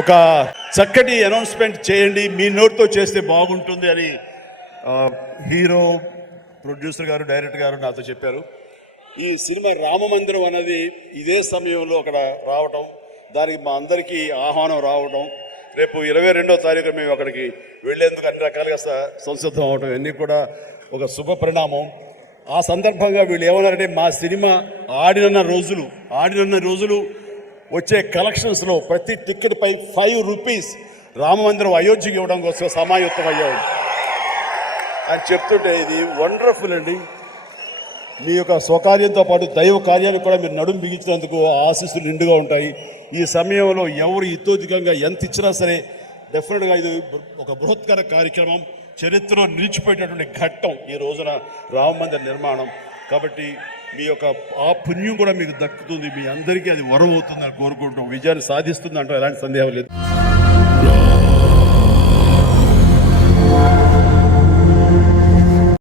ఒక చక్కటి అనౌన్స్మెంట్ చేయండి, మీ నోటితో చేస్తే బాగుంటుంది అని హీరో, ప్రొడ్యూసర్ గారు, డైరెక్టర్ గారు నాతో చెప్పారు. ఈ సినిమా రామమందిరం అన్నది ఇదే సమయంలో అక్కడ రావటం, దానికి మా అందరికీ ఆహ్వానం రావటం, రేపు 22వ తారీఖు మేము అక్కడికి వెళ్లేందుకు అన్ని రకాలుగా సంసిద్ధం అవటం, ఇవన్నీ కూడా ఒక శుభ పరిణామం. ఆ సందర్భంగా వీళ్ళు ఏమన్నారంటే, మా సినిమా ఆడిన రోజులు వచ్చే కలెక్షన్స్లో ప్రతి టికెట్ పై 5 రూపీస్ రామమందిరం అయోధ్యకి ఇవ్వడం కోసం సమాయుత్తం అయ్యాడు అని చెప్తుంటే ఇది వండర్ఫుల్ అండి. మీ యొక్క స్వకార్యంతో పాటు దైవ కార్యానికి కూడా మీరు నడుము బిగించినందుకు ఆశీస్సులు నిండుగా ఉంటాయి. ఈ సమయంలో ఎవరు ఇతోధికంగా ఎంత ఇచ్చినా సరే డెఫినెట్గా ఇది ఒక బృహత్కర కార్యక్రమం, చరిత్రలో నిలిచిపోయేటటువంటి ఘట్టం ఈ రోజున రామమందిర నిర్మాణం. కాబట్టి మీ యొక్క ఆ పుణ్యం కూడా మీకు దక్కుతుంది, మీ అందరికీ అది వరం అవుతుందని కోరుకుంటాం. విజయాన్ని సాధిస్తుంది అంటే ఎలాంటి సందేహం లేదు.